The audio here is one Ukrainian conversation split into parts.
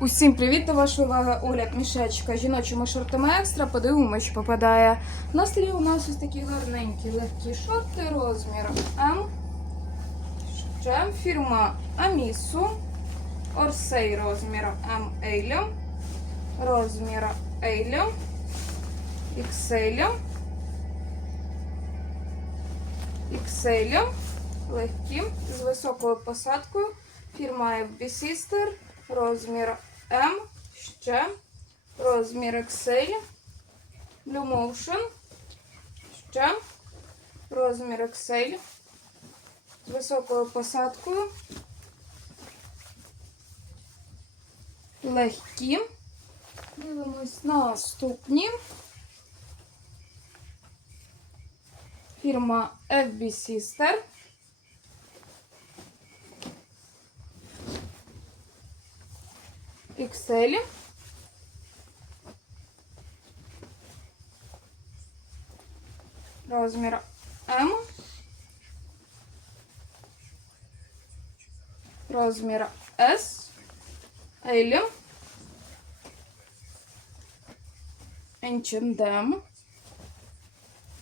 Усім привіт! До вашої уваги огляд мішечка жіночими шортами екстра. Подивимося, що попадає. На столі у нас ось такі гарненькі легкі шорти розміру М. Ще фірма Амісу. Орсей розміру М Ейлю. Розміру Ейлю. Ікселю. Ікселю. Легкі з високою посадкою. Фірма FB Sister. Розмір М, ще, розмір Blue Motion, ще, розмір XL, з високою посадкою, легкі. Дивимось наступні. Фірма FB Sister. XL. Розмір М. Розмір S. L. H&M.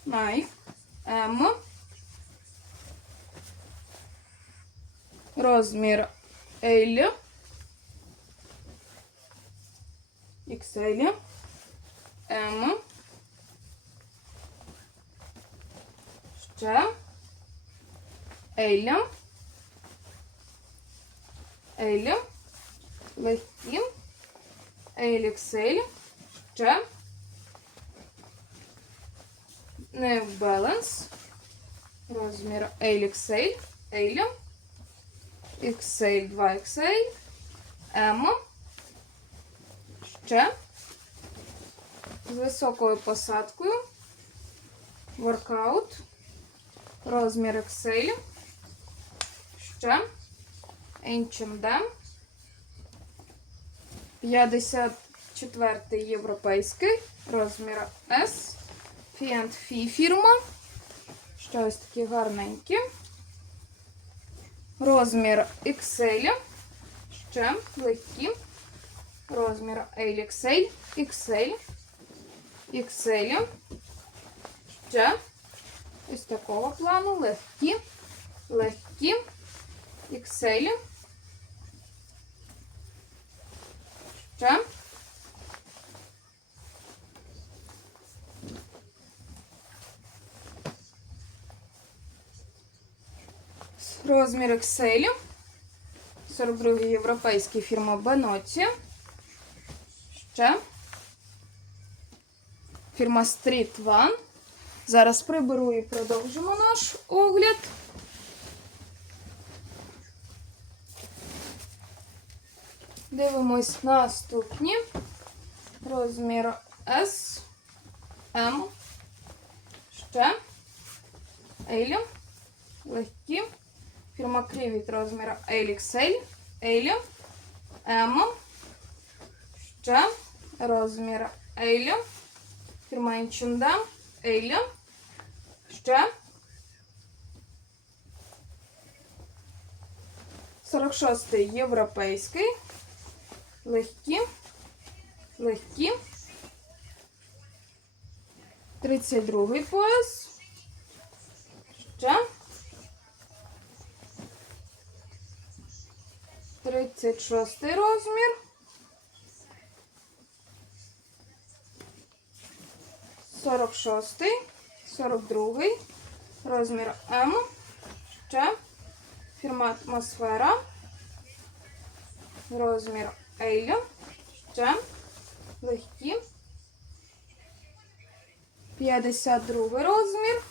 Nike. M. Розмір L. XL, M, ще, L, L, легкі, LXL, ще, New Balance, розмір LXL, L, XL, 2XL, M, ще з високою посадкою. Воркаут. Розмір XL. Ще. H&M. 54 європейський. Розмір S. Фі фірма. Ще ось такі гарненькі. Розмір XL. Ще легкі розмір LXL, XL, XL. Ще ось такого плану легкі, легкі, XL. Ще. Розмір XL. 42 європейський фірма Benotti. Ще. Фірма Street One. Зараз приберу і продовжимо наш огляд. Дивимось наступні. Розмір S, M, ще, L, легкі. Фірма Крівіт розміру LXL, L, M, ще, розмір фірма H&M, L, ще, 46-й європейський, легкі, легкі, 32-й пояс, ще, 36 розмір. 46, 42, розмір М, ще, фірма атмосфера, розмір L, ще, легкі, 52 розмір,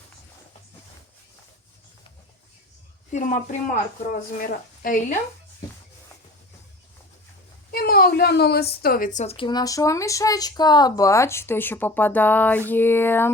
фірма Primark, розмір L, оглянули 100% нашого мішечка. Бачите, що попадає.